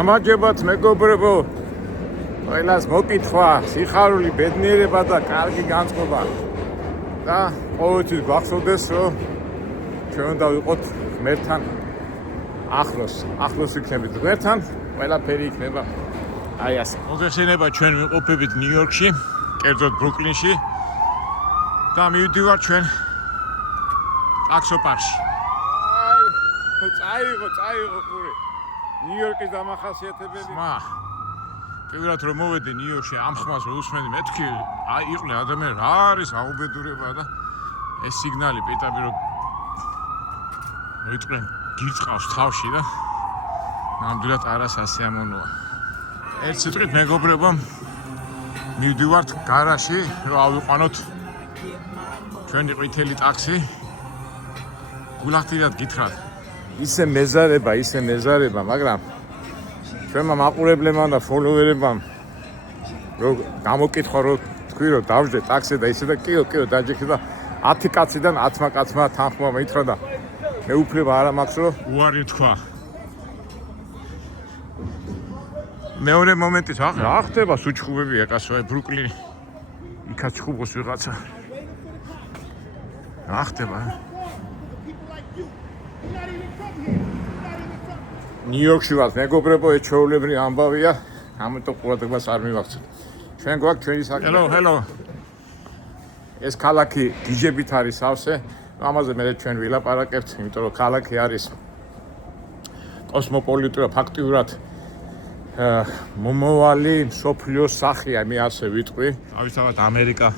გამარჯობათ მეგობრებო, ყველას მოკითხვა, სიხარული, ბედნიერება და კარგი განწყობა. და ყოველთვის გვახსოვდეს, რომ ჩვენ უნდა ვიყოთ ღმერთთან ახლოს იქნებით ღმერთთან, ყველაფერი იქნება აი ასე. მოგეხსენება ჩვენ ვიყოფებით ნიუ-იორკში, კერძოდ ბრუკლინში და მივდივართ ჩვენ აქსო პარკში. წაიღო ყური. ნიუ-იორკის დამახასიათებელი. პირველად რომ მოვედი ნიუ-იორკში ამ ხმას რომ უსმენდი, მეთქი იყვნენ ადამიანები, რა არის აუბედურება და ეს სიგნალი პირდაპირ რომ მოიწყენ გირწყავს თავში და ნამდვილად არასასიამოვნოა. ერთ სიტყვით მეგობრებო, მივდივართ გარაჟში, რომ ავიყვანოთ ჩვენი ყვითელი ტაქსი. გულახდილად გითხრათ, ისე მეზარება, მაგრამ ჩვენმა მაყურებლებმა და ფოლოვერებმა რომ გამოკითხვა რომ თქვი რომ დავждე ტაქსი და ისე და კიო დაჯექი და 10 კაციდან 10 კაცმა თანხმა მითხრა და მე უფლება არ მაქვს რომ უარი თქვა. მეორე მომენტიც რა ხდება სუჩხუბები ეკასო ბრუკლინი იქაც ჩხუბოს ვიღაცა რა ხდება ნიუ-იორკში ვარ მეგობრებო, ეს ჩვეულებრივი ამბავია, ამიტომ ყურადღებას არ მივახცეთ. ჩვენ გვაქვს ჩვენი საქმე. ჰელო. ეს ქალაქი გიჟებით არის სავსე, ამაზე მე ჩვენ ვილაპარაკებთ, იმიტომ რომ ქალაქი არის კოსმოპოლიტური, ფაქტიურად მომავალი მსოფლიოს სახეა, მე ასე ვიტყვი. თავისთავად ამერიკა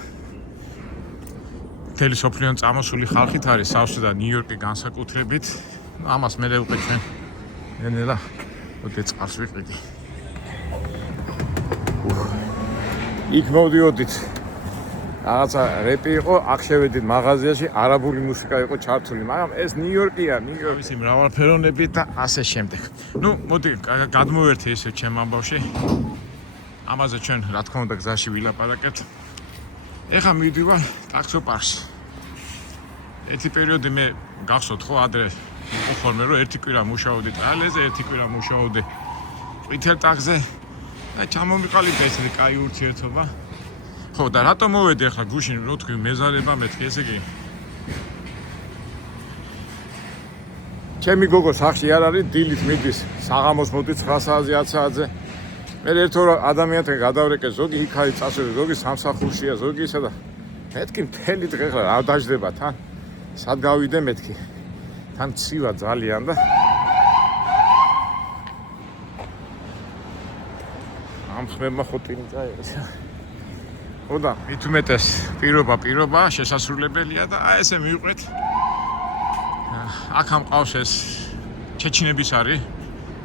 მთელი მსოფლიონ წამოსული ხალხით არის სავსე და ნიუ-იორკი განსაკუთრებით. ამას მე ვიყავ ჩვენ ნელა ოდე წყარს ვიყიდი. იქ მოვდიოდით. რაღაცა რეპი იყო, აქ შევედით მაღაზიაში, არაბული მუსიკა იყო ჩართული, მაგრამ ეს ნიუ-იორკია, ნიუ-იორკის მრავალფეროვნებით და ასე შემდეგ. ნუ, მოდი გადმოვერთე ესე ჩემ ამბავში. ამაზე ჩვენ რა თქმა უნდა გზაში ვილაპარაკებთ. ეხლა მივდივარ აქსო პარკში. ერთი პერიოდი მე გახსოვთ ხო ადრე იყო ხოლმე რომ ერთი კვირა მუშაობდი ტრალეზე, ერთი კვირა მუშაობდი ყვითელ ტაქსზე და ჩამომიყალიბდა ეს კაი ურთიერთობა. ხო და რატომ მოვედი ახლა გუშინ რო თქვი მეზარება მეთქი ესე იგი ჩემი გოგო სახში არ არის დილით მიდის საღამოს მოდი 9 საათზე 10 საათზე მე ერთო ადამიანთან გადავრეკე ზოგი იქ არის წასული ზოგი სამსახურშია ზოგი ისა და მეთქი მთელი დღე ხლა არ დაждდება თან სად გავიდე მეთქი თან ცივა ძალიან და ამ ხმებმა ხოტინი წაიღეს. ხო და მით უმეტეს პირობა შესასრულებელია და აი ესე მივყვეთ. აქ ამყავს ეს ჩეჩინების არის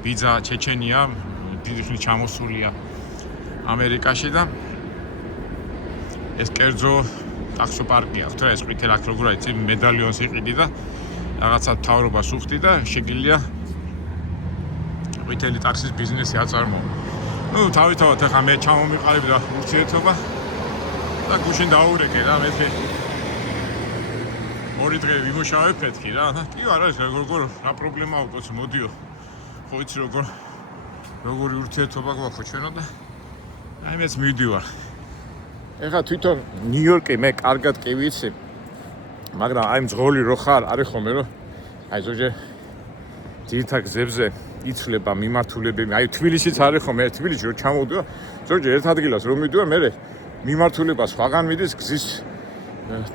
ბიძა ჩეჩენია დიდი ხნით ჩამოსულია ამერიკაში და ეს კერძო აქსო პარკია. ხთრა ეს ყვითელ აქ როგორ არის მედალიონს იყიდი და რაღაცა თავრობას უხდი და შეგიძლია ყვითელი ტაქსის ბიზნესი აწარმოო. ნუ თავისთავად ახლა მე ჩამომიყალიბდა ურთიერთობა და გუშინ დაურეკე რა მეთქი. ორი დღე ვიმუშავებ მეთქი რა. კი არ არის როგორ რა პრობლემაა უკაც მოდიო. ხო იცი როგორი ურთიერთობა გვაქვს ჩვენო და აი მეც მივდივარ. ეხლა თვითონ ნიუ-იორკი მე კარგად კი ვიცი. მაგრამ აი მძღოლი რო ხარ, არის ხოლმე რომ აი ზოგჯერ ძირითად გზებზე იცვლება მიმართულებები. აი თბილისიც არის ხოლმე, თბილისში რო ჩამოვდივარ, ზოგჯერ ერთ ადგილას რომ მივდივარ, მე მიმართულება სხვაგან მიდის, გზის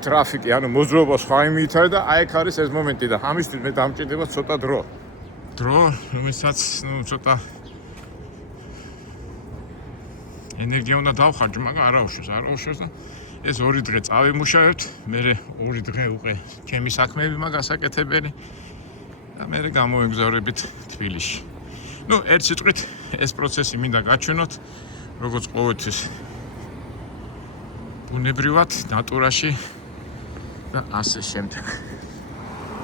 ტრაფიკი, ანუ მოძრაობა სხვა იმით არის და აი ეგ არის ეს მომენტი და ამისთვის მე დამჭირდება ცოტა დრო, რომელსაც ნუ ცოტა ენერგია უნდა დავხარჯო, მაგრამ არ აუშვეს და ეს ორი დღე წავიმუშავებთ, მე ორი დღე უყე ჩემი საქმეები მაგასაკეთებელი და მე გამოვეგზავრებით თბილისში. ნუ ერთ სიტყვით ეს პროცესი მინდა გაჩვენოთ, როგორც ყოველთვის ბუნებრივად, ნატურაში და ასე შემდეგ.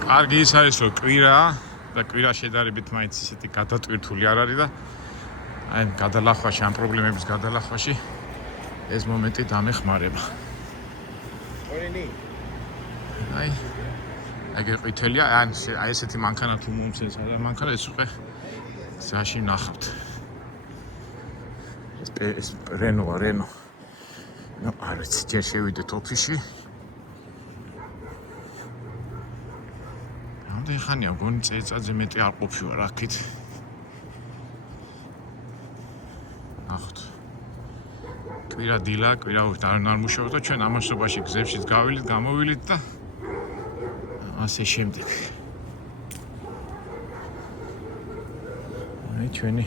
კარგი ის არის, რომ კვირაა და კვირა შედარებით მაინც ისეთი გადატვირთული არ არის და აი გადალახვაში, ამ პრობლემების გადალახვაში ეს მომენტი დამეხმარება. აი ეგ ყვითელია, აი ესეთი მანქანა თუ მომცეს, არა მანქანა ეს უკვე ზაში ნახავთ. ეს რენოა, რენო. ნუ არ ვიცი, ჯერ შევიდეთ ოფისში. ამდენ ხანია გონი წელიწადზე მეტი არ ყოფილა აქეთ. ნახოთ. კვირა დილა, კვირა არ მუშაობ და ჩვენ ამასობაში გზებშიც გავილით, გამოვილით და ასე შემდეგ. აი ჩვენი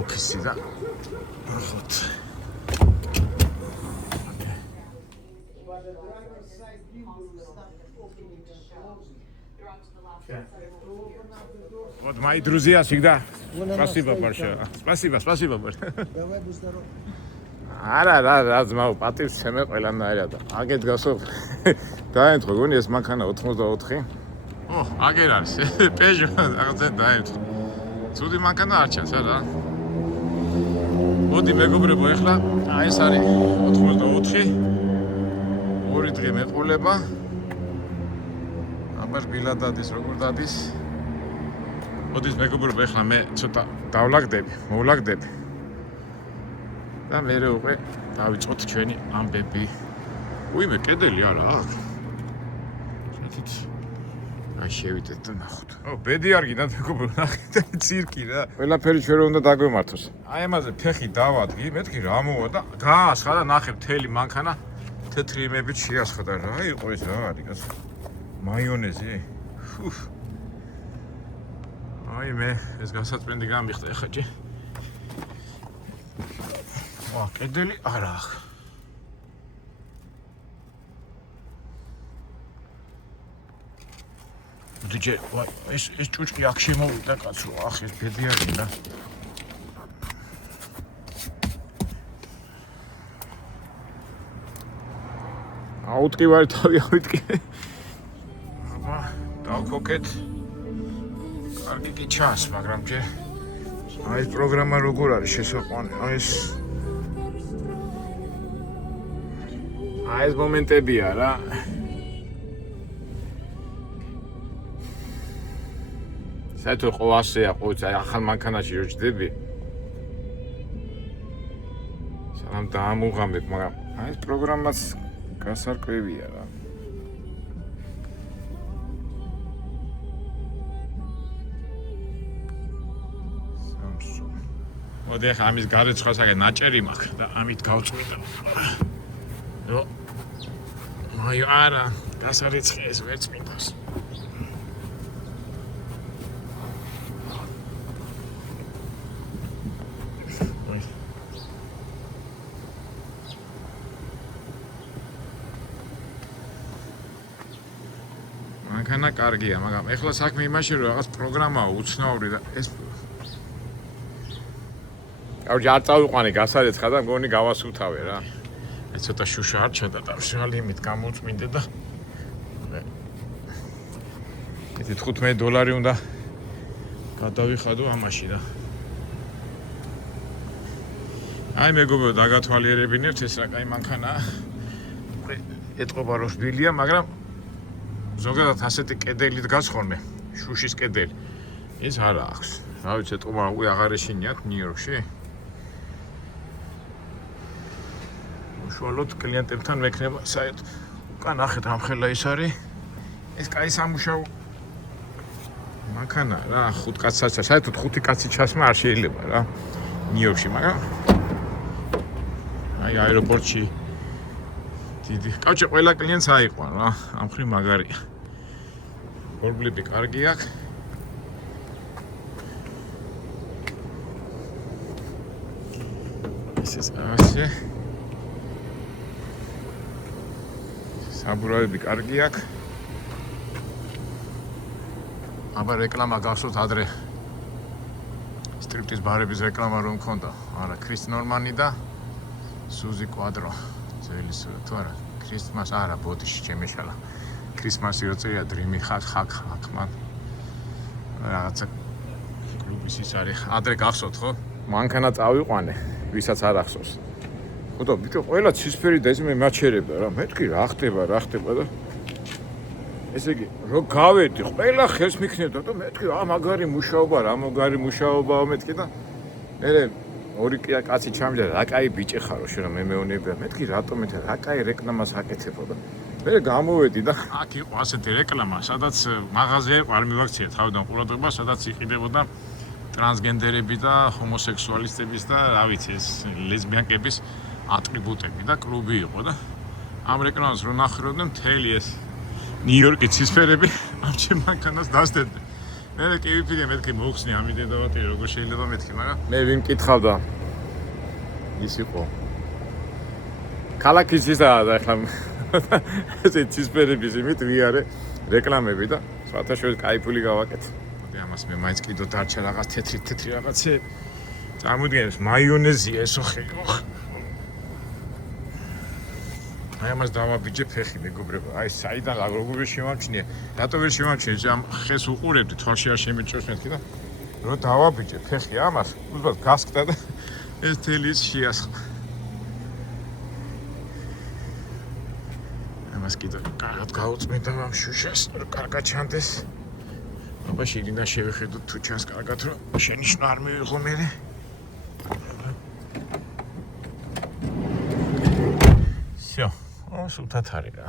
ოფისი და ნახოთ. Вот мои друзья всегда. Спасибо большое. Спасибо большое. Давай будь здоров. არა, ძმაო, პატივს შემე ყველანაირად. აგეთ გასო. დაემთხო, გონი ეს მანქანა 84. ო, აგერ არის. პეჟო, რაღაცა დაემთხო. ცუდი მანქანა არ ჩანს, არა? მოდი მეგობრებო, ეხლა აი ეს არის 84. ორი დღე მეყოლება. აბა ბილა დადის, როგორ დადის? მოდი მეგობრებო, ეხლა მე ცოტა მოვლაგდები. და მე უკვე დავიწყოთ ჩვენი ამბები. უიმე, კედელი არა აქვს. შეთით აი შევიდეთ და ნახოთ. ო, ბედი არ გინდათ მეგობრებო, ნახეთ ცირკი რა. ყველაფერი ჩვენ უნდა დაგვემართოს. აი ამაზე ფეხი დავადგი, მეთქი რა მოვა და გაასხა და ნახე მთელი მანქანა თეთრი იმებით შეასხა რა იყო ეს რა არის გას. მაიონეზი. ფუფ. აი მე ეს გასაწმენდი გამიხდა ეხლა ჯი. ვა, კედელი არა აქვს. დიჯე, ვა, ეს ჭუჭკი აქ შემოვიდა კაცო, ახ ეს ბედი არ გინდა. აუტკივარი თავი ავიტკი. აბა, დავქოკეთ. კარგი კი ჩანს, მაგრამ ჯერ აი ეს პროგრამა როგორ არის შესაყვანი, აი ეს მომენტებია რა. საერთოდ ყო ასეა, ყო ახალ მანქანაში რო ჯდები. სანამ დაამუღამებ, მაგრამ აი ეს პროგრამაც გასარკვევია რა. მოდი ახლა ამის გარეცხვასაგან ნაჭერი მაქვს და ამით გავწყვიტა. ო. მაი არა, გასარეცხე ეს ვერც მინდას. მანქანა კარგია, მაგრამ ეხლა საქმე იმაში რომ რაღაც პროგრამაა უცნაური და ეს არ წავიყვანე გასარეცხა და მგონი გავასუთავე რა. ეს ცოტა შუშა არ ჩადა და შალი იმით გამოწმინდე და ეს $15 უნდა გადავიხადო ამაში და აი მეგობრებო, დაგათვალიერებინებთ, ეს რა კაი მანქანაა. ეტყობა რომ შბილია, მაგრამ ზოგადად ასეთი კედელი დგას ხოლმე, შუშის კედელი. ეს არა აქვს. რა ვიცი, ეტყობა უკვე აღარ ეშინიათ ნიუ-იორკში. უშუალოდ კლიენტებთან მექნება საერთოდ. უკან ნახეთ ამხელა ის არის. ეს კაი სამუშაო მანქანა რა, 5 კაცსაც, საერთოდ 5 კაცი ჩასმა არ შეიძლება რა ნიუ-იორკში, მაგრამ აი აეროპორტში დიდი. კაუჩი ყველა კლიენტს აიყვან რა, ამ ხრი მაგარია. ორბლიპი კარგი აქვს. ეს ასე. საბურავები კარგი აქვს. აბა რეკლამა გახსოვთ ადრე. სტრიპტიზ ბარების რეკლამა რომ მქონდა. არა, კრის ნორმანი და სუზი კვადრო. ძველი სურათი თუ არა? ქრისტმას არა, ბოდიში ჩემეშალა. ქრისტმასი როწია დრიმი ხაკ მან. რაღაცა კლუბის ის არის. ადრე გახსოვთ ხო? მანქანა წავიყვანე, ვისაც არ ახსოვს. ხოდა ბიჭო, ყველა ცისფერი და ეს მე მაჩერება რა. მეთქი რა ხდება და ესე იგი, რო გავედი, ყველა ხელს მიქნებდა და მეთქი, მაგარი მუშაობა, მეთქი და მე ორი კაცი ჩამჯდა, რა კაი ბიჭი ხარო შენ რომ მე მეუნებია. მეთქი რატომ მე რა კაი რეკლამას აკეთებო და მე გამოვედი და აქ იყო ასეთი რეკლამა, სადაც მაღაზია არ მივაქცია თავიდან ყურადღება, სადაც იყიდებოდა ტრანსგენდერები და ჰომოსექსუალისტების და რა ვიცი ეს ლესბიანკების ატრიბუტები და კლუბი იყო და ამ რეკლამას რო ნახიოდნენ მთელი ეს ნიუ-იორკის ცისფერები ამ ჩემ მანქანას დასდენდნენ. მე კი ვიფიქრე მეთქი მოხსნი ამით დავატირე როგორ შეიძლება მეთქი, მაგრამ მე ვინ მკითხავდა ის იყო ქალაქის ისაა და ახლა ესე ცისფერების იმით ვიარე რეკლამები და სხვათა შორის кайფული გავაკეთე. ამას მე მაინც კიდო დარჩა რაღაც თეთრი რაღაცე წარმოიდგინებს მაიონეზია ესო ხეო. აი ამას დავაბიჯე ფეხი მეგობრებო. აი საიდან როგორ შემამჩნია. რატო ვერ შემამჩნია ამ ხეს უყურებდი თვალში არ შემეჭროს მეთქი და რო დავაბიჯე ფეხი ამას უბრალოდ გასკდა და ეს თელი შეასხა. ამას კიდე კარგად გაუწმენდა ამ შუშას რომ კარგად ჩანდეს. აბა შიგნიდან შევხედოთ თუ ჩანს კარგად რომ შენიშნა არ მივიღო მე. всё. სულთად არის რა.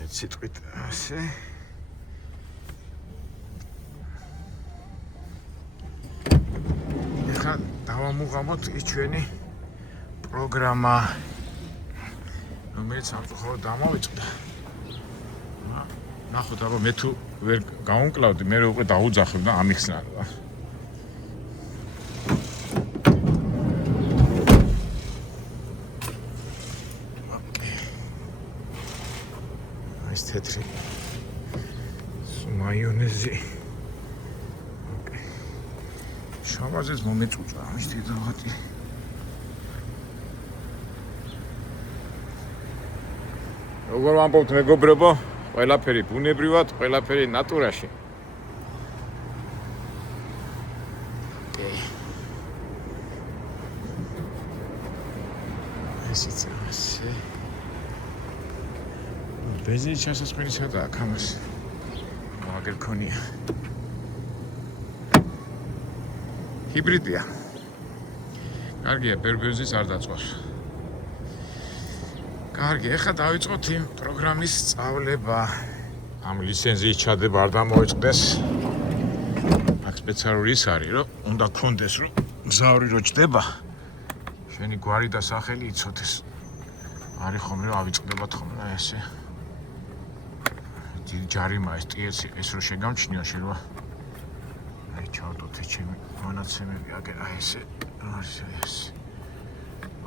ეს სიტყვით ასე. ეხლა დავამუღამოთ ის ჩვენი პროგრამა, რომელიც სამწუხაროდ დამავიწყდა. ნახოთ აბა მე თუ ვერ გავუნკლავდი, მე უკვე დაუძახებ და ამიხსნა რა. თეთრი მაიონეზი. შავაზეც მომეწუწა ამის დიდაღატი. როგორ ვამბობთ მეგობრებო, ყველაფერი ბუნებრივად, ყველაფერი ნატურაში. ესეც ასე. ბენზინის ჩასასხმელი სადაა ამას მაგერ ქონია. ჰიბრიდია. კარგია, ბენზინს არ დაწვავს. კარგი, ეხლა დავიწყოთ იმ პროგრამის სწავლება. ამ ლიცენზიის ჩადება არ დამოიწყდეს. აქ სპეციალური ის არის, რომ უნდა გქონდეს, რომ გზავრი რო ჯდება, შენი გვარი და სახელი იცოდეს. არის ხომ რომ ავიწყდებათ ხომ რა ესე. ჯარიმა ეს ტიესი ეს რო შეგამჩნიო შეიძლება. აი ჩავდოთ ეს ჩემი მონაცემები აგერ აი ესე. ასე.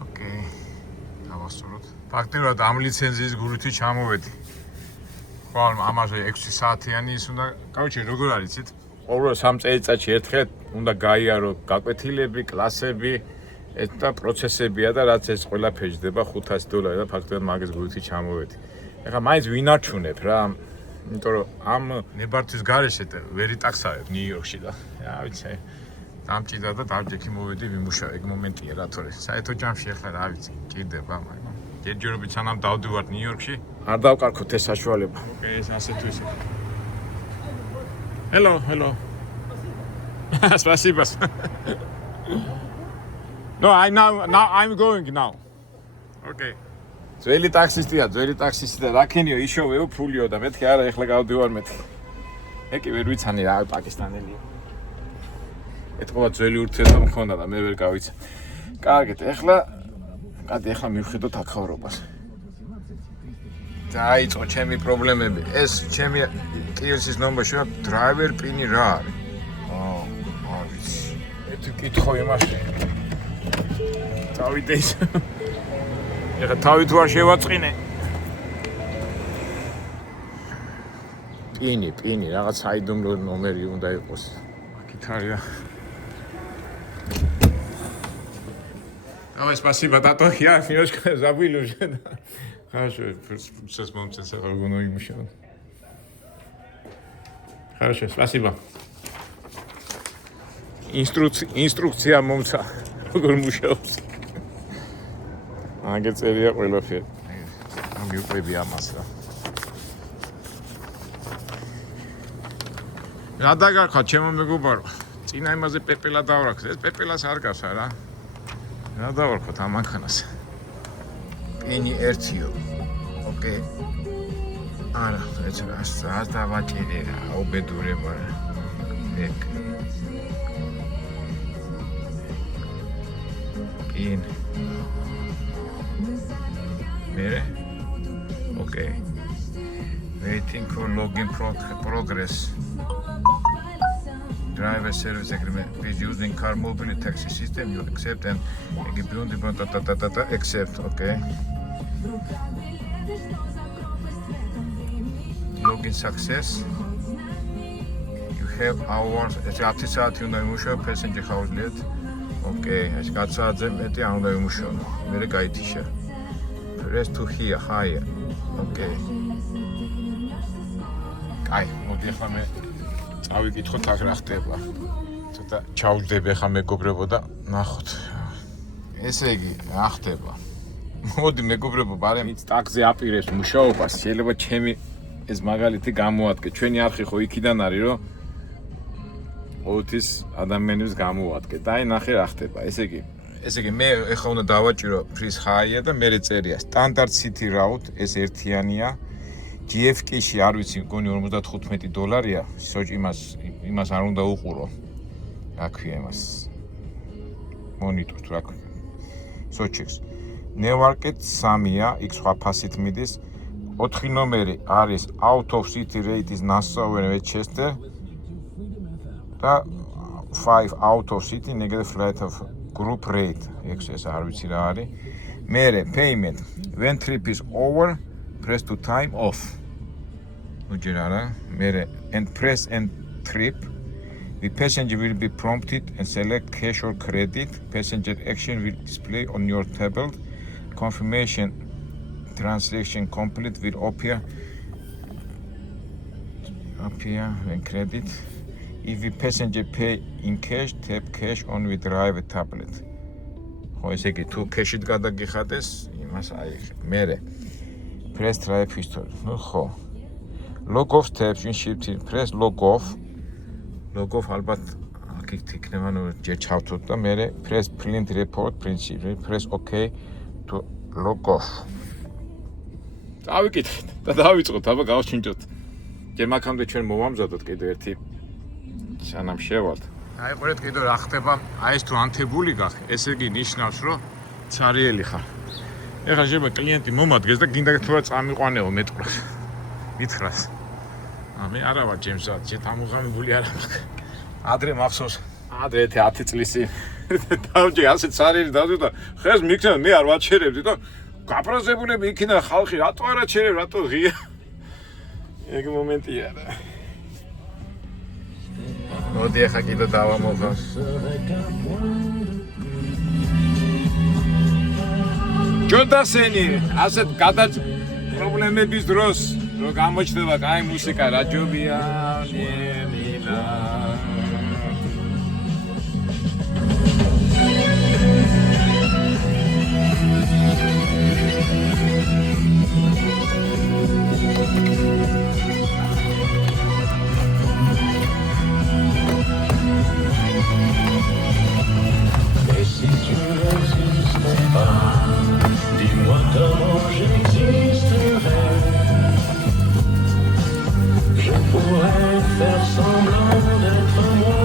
ოკეი. დავასწოროთ. ფაქტობრივად ამ ლიცენზიის გულით ჩამოვედი. ხო, ამაზე 6 საათიანი ის უნდა, კაუჩი როგორ არის იცით? ყოველ 3 წელიწადში ერთხელ უნდა გაიარო გაკვეთილები, კლასები, ეს და პროცესებია და რაც ეს ყველაფერი ჯდება $500 და ფაქტობრივად მაგის გულით ჩამოვედი. ეხლა მაინც ვინარჩუნებ რა. იმიტომ რომ ამ ნებართვის გარეშე ვერ იტაქსავებ ნიუ-იორკში და რა ვიცი დამჭირდა და დავჯექი მოვედი ვიმუშავე ეგ მომენტია რა თორე საერთო ჯამში ახლა რა ვიცი ჭირდება მაგრამ ჯერჯერობით სანამ დავდივარ ნიუ-იორკში არ დავკარგოთ ეს საშუალება. ოკეი ეს ასე თუ ისე. Hello. Спасибо. No, now I'm going now. Okay. ძველი ტაქსისტია, ძველი ტაქსისტი და რაკენიო იშოვეო ფულიო და მეთქი არა ეხლა გავდივარ მეთქი. მე კი ვერ ვიცანი რა პაკისტანელია. ეთქობა ძველი ურთიერთობა მქონდა და მე ვერ გავიცა. კარგით, ეხლა მივხედოთ აქაურობას. დაიწყო ჩემი პრობლემები. ეს ჩემი კიოსის ნომერში დრაივერ პინი რა არის? არ ვიცი. ეთი კითხო იმაში. დავიდე ის. ეხლა თავი თუ არ შევაწყინე. პინი, რაღაც საიდუმლო ნომერი უნდა იყოს. აქეთ არის. Давай, спасибо, тато. Я немножко забыл уже. Хорошо, сейчас мы сейчас организуем еще. Хорошо, спасибо. Инструкция მომცა. როგორ მუშაობს. აგეწერია ყველაფერი. მივყვები ამას რა. რა დაგარქვა ჩემო მეგობარო? წინა იმაზე პეპელა დავარქს. ეს პეპელას არ გავს არა. რა დავარქოთ ამ მანქანას? პინი 1-იო. ოკეი. არა, ეს რას დავაჭირე რა, უბედურება რა. ეგ. პინ. მერე? ოკეი. Waiting for login progress. Driver service agreement is using car mobility taxi system. You accept and accept. Okay. Login success. You have hours. It's 10 საათი უნდა იმუშაო passenger house let. Okay. ეს კაცაძე მეტი არ უნდა იმუშაო. მე გაითიშა. Press to here higher. Okay. აი, მოდი ახლა მე წავიკითხოთ აქ რა ხდება. ცოტა ჩავჯდები ახლა მეგობრებო და ნახოთ. ესე იგი, რა ხდება? მოდი მეგობრებო, ბარემ ტაქსი აპირებს მუშაობას. შეიძლება ჩემი ეს მაგალითი გამოადგე. ჩვენი არხი ხო იქიდან არის, რომ ოთის ადამიანებს გამოადგე. და აი ნახე რა ხდება. ესე იგი მე ახლა უნდა დავაჭირო Freeze High და მე წერია Standard City Route, ეს ერთიანია. GFK-ში არ ვიცი, მგონი $55. იმას არ უნდა უყურო. რა ქვია იმას? მონიტორს რა ქვია? Sochex. Newarket 3-ია, იქ სხვა ფასით მიდის. 4 ნომერი არის Out of City Rate is Nassau and Westchester. და 5 Out of City Negative Flight of Group Rate. ეს არ ვიცი რა არის. მერე Payment. When trip is over. Press to time off. And press and trip. The passenger will be prompted and select cash or credit. Passenger action will display on your tablet. Confirmation transaction complete will appear when credit. If the passenger pay in cash, tap cash on the driver tablet. ხო ესე იგი თუ cash-ით გადაგიხადეს, იმას აიღე. მერე press drive history. ხო. Log off tabs in shifting. Press log off. Log off ალბათ აქ იქნება ნუ ჯერ ჩავთოთ და მერე press print report principle. Press OK to log off. დავიკითხეთ და დავიწყოთ, აბა გავჩინჯოთ. ჯერ მაგამდე ჩვენ მოვამზადოთ კიდევ ერთი სანამ შევალთ. აი ყურეთ კიდევ რა ხდება. აი ეს თუ ანთებული გახ, ესე იგი ნიშნავს, რომ ცარიელი ხარ. ეხლა შეიძლება კლიენტი მომადგეს და გინდა თუ რა წამიყვანეო მეტყვრას. მითხრას. მე არა ვარ ჯემსად, ამოღამებული არა მაქვს. ადრე მახსოვს, ადრე 10 წლის წინ დავჯე ასე ცარიელი დავდი და ხეს მიქნა მე არ ვაჩერებდი და გაფრაზებულები იქიდან ხალხი რატო არ აჩერებ, რატო ღია. ეგ მომენტია რა. მოდი ახლა კიდე დავამოღო. ჯონდასენი, ასეთ პრობლემების დროს რო გამოჩნდება კაი მუსიკა, რაჯობია, ნელილა. Dis-moi comment j'existerais. Je pourrais faire semblant d'être moi,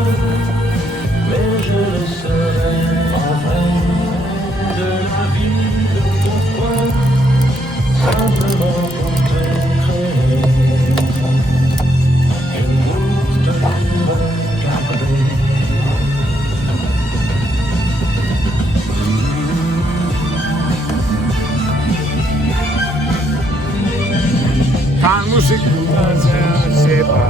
mais je le serai en vrai. De la vie, de pourquoi, simplement pour te créer. Une goutte de regarder. Pan musik seba.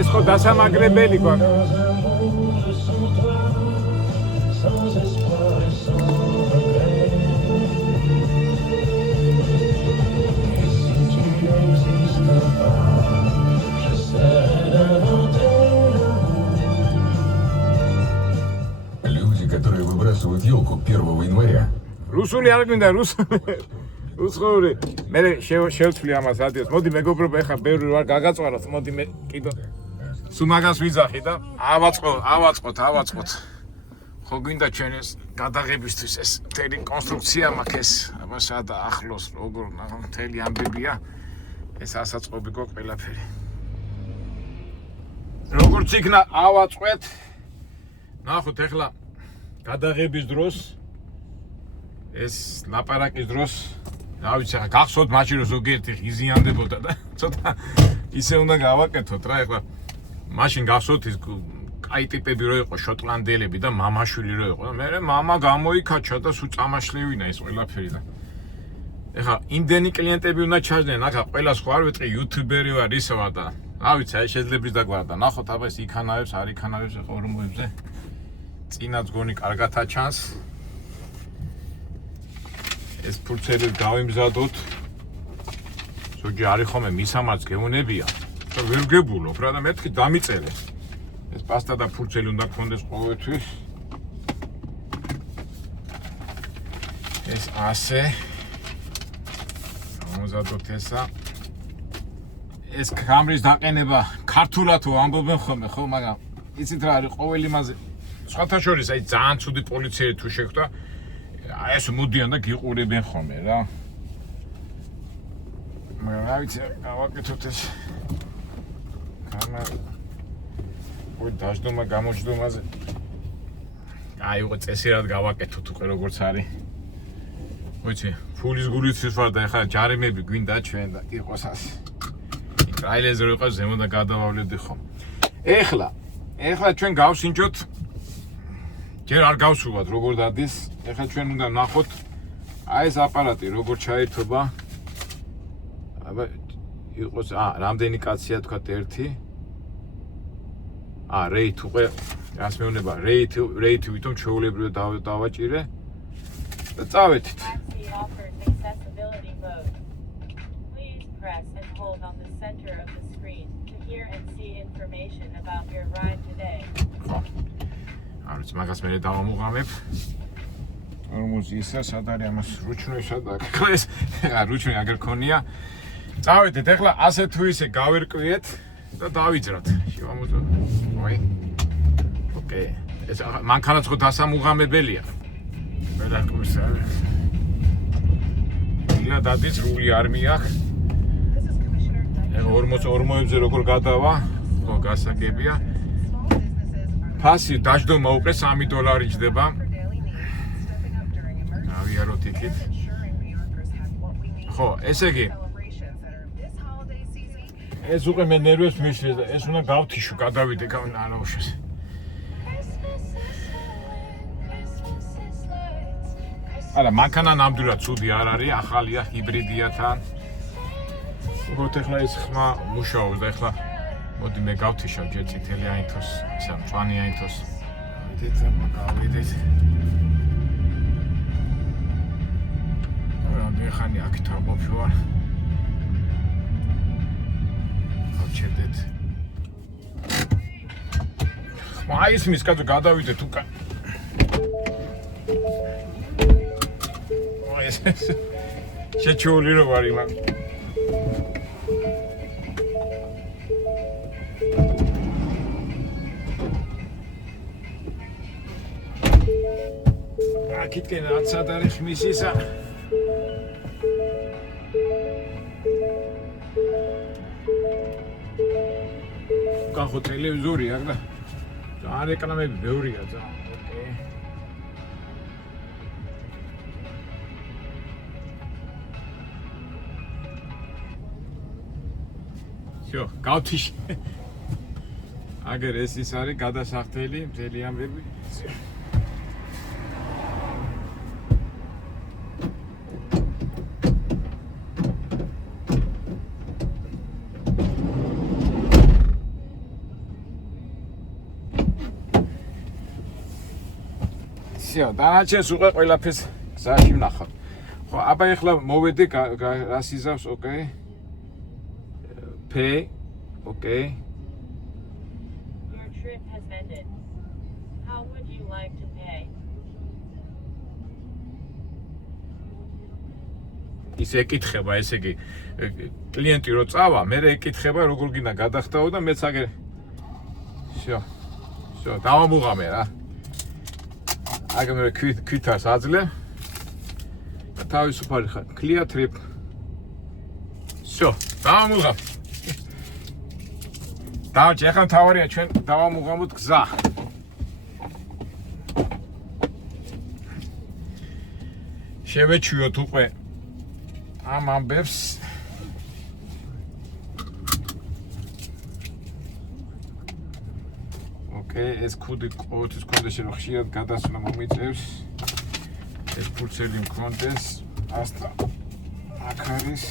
ეს ხო დასამაგრებელი გვაქვს. Люди, которые выбрасывают елку 1 января. Русули არ გვინდა რუსული. უცხოური მე შევცვლი ამას რადიოს მოდი მეგობრებო ეხა ბევრი ვარ გაგაწვაროთ მოდი მე კიდო სულ მაგას ვიძახი და ავაწყოთ ხო გვინდა ჩვენ ეს გადაღებისთვის ეს მთელი კონსტრუქცია მაქვს ეს აბა სადა ახლოს როგორ მთელი ამბებია ეს ასაწყობი გო ყველაფერი როგორც იქნა ავაწყეთ ნახოთ ეხლა გადაღების დროს ეს ლაპარაკის დროს რა ვიცი ხა გახსოვთ მაშინ რომ ზოგიერთი იზიანდებოდა და ცოტა ისე უნდა გავაკეთოთ რა ეხლა მაშინ გახსოვთ ის კაი ტიპები რო იყო შოტლანდიელები და მამაშვილი რო იყო და მე მამა გამოიქაჩა და სულ წამაშლივინა ეს ყველაფერი და ეხლა იმდენი კლიენტები უნდა ჩაჯდნენ ახლა ყველას ხო არ ვიტყვი იუთუბერი ვარ ისე ვარ და რა ვიცი აი შეძლებს დაგვარა და ნახოთ აბა ეს იქანავებს არ იქანავებს ეხლა ორმოებზე წინაც გონი კარგად აჩანს ეს ფურცელი გავიმზადოთ ზოგი არის ხომე მისამართს გეუნებია და ვერ გებულობ რა და მეთქი დამიწერე ეს პასტა და ფურცელი უნდა გქონდეს ყოველთვის ეს ასე გამოზადოთ ესა ეს კამრის დაყენება ქართულად ვამბობენ ხოლმე ხო მაგრამ იცით რა არის ყოველი მასე სხვათა შორის აი ძალიან ცუდი პოლიციელი თუ შეხვდა აი ეს მოდიან და გიყურებენ ხოლმე რა მაგრამ რა ვიცი გავაკეთოთ ეს კამერა ой დაждома გამოჯდომაზე აი უყო წესიერად გავაკეთოთ უკვე როგორც არის ვიცი ფულის გულისთვის ვარ და ეხლა ჯარიმები გვინდა ჩვენ და იყოს ასე ტრაილერზე რო იყოს ზემოდან გადავავლებდი ხომ ეხლა ჩვენ გავსინჯოთ ჯერ არ გავსულვათ როგორ დადის ეხლა ჩვენ უნდა ნახოთ აი ეს აპარატი როგორ ჩაერთობა აბა იყოს რამდენი კაცია თქვა ერთი რეით უკვე რას მეუნება რეით ვითომ ჩვეულებრივ დავაჭირე და წავედით არც მაგას მე დავამუღამებ ორმოზისა სად არის ამას რუჩნო სად აქვს რუჩნი აგერ ქონია წავედით ეხლა ასე თუ ისე გავერკვიეთ და დავიძრათ შევამოწო ой ოკეი ეს მანქანაც ხო დასამუღამებელია მე დაკვირს ილა დადის რული არ მიახ ეხლა 42-ებზე როგორ გადავა ხო გასაგებია ფასი დაждома უკვე $3 ჯდება ავიაროთ იქით ხო ესე იგი ეს უკვე მე ნერვებს მიშლეს და ეს უნდა გავთიშო გადავიდე ანაუშეს არა მანქანა ნამდვილად ცუდი არ არის ახალია ჰიბრიდია თან უბრალოდ ეხლა ეს ხმა მუშაობს და ეხლა მოდი მე გავთიშავ ჯერ წითელი აინთოს ისა მწვანე აინთოს გავიდეთ რამდენი ხანი აქ თავყოფი ვარ ჩედეთ აი ისმის კაცო გადავიდეთ უკან აი ეს შეჩეული რო ვარ იმან აქეთკენ რაც სად არის ხმის ისა ხო ტელევიზორი აქ და ძალიან ეკრანები ბევრია ძალიან ოკეი всё გავთიშე აგერ ეს ის არის გადასახდელი მთელი ამბები დანარჩენს უკვე ყველაფერს გზაში ვნახავ. ხო, აბა ეხლა მოვედი რას იზავს, ოკეი. Pay, ოკეი. Your trip has ended. How would you like to pay? ის ეკითხება, ესე იგი კლიენტი რო წავა, მე ეკითხება როგორ გინდა გადახდაო და მეც აგერ всё. всё, დავამუღამე რა. აგერ მე ქვითას აძლევ. და თავისუფალი ხარ. Clear trip. всё, დავამუღამ. დავჭი, ახლა თავარია ჩვენ დავამუღამოთ გზა. შევეჩვიოთ უკვე ამ ამბებს. ეს კუდი ყოველთვის კონდეში რომ ხშირად გადასვლა მომიწევს. ეს ფურცელი მქონდეს, ასტა აქ არის.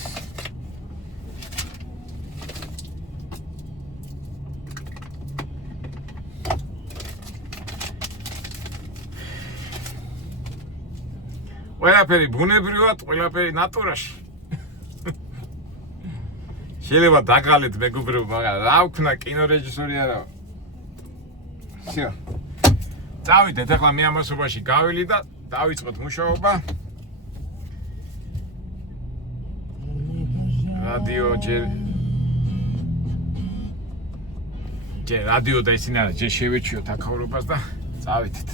ყველაფერი ბუნებრივად, ყველაფერი ნატურაში. შეიძლება დაგალეთ მეგობრებო, მაგრამ რა ვქნა კინორეჟისორი არა. всё. წავიდეთ ახლა მე ამასობაში გავილი და დავიწყოთ მუშაობა. რადიო ჯერ რადიო და ისინი არა, ჯერ შევეჩვიოთ აქაურობას და წავიდეთ.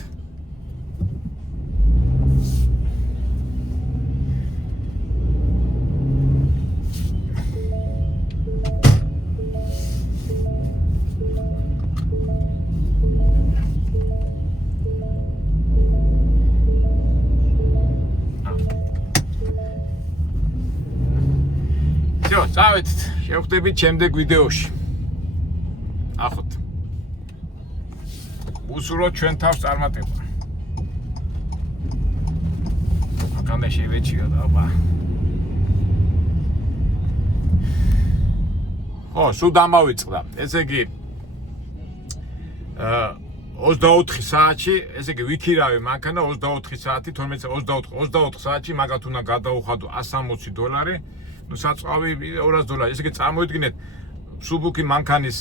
წავედით, შევხვდებით შემდეგ ვიდეოში. ახოთ. უსურვოთ ჩვენ თავს წარმატება. აქამდე შევეჩიო და აბა. ხო, სულ დამავიწყდა. ესე იგი 24 საათში, ესე იგი ვიქირავე მანქანა 24 საათი, 24 საათში მაგათ უნდა გადაუხადო $160. ну საწყავი $200. ესე იგი წარმოიდგინეთ სუბუქი მანქანის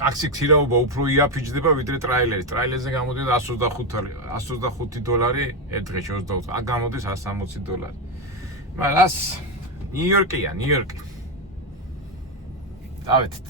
ტაქსი ხირავობა უფრო იაფიჯდება ვიდრე ტრაილერი. ტრაილერზე გამოდიოდა $125 ერთ დღეში 24. აქ გამოდის $160. მაგრამ ნიუ-იორკია, ნიუ-იორკი. დავეთით.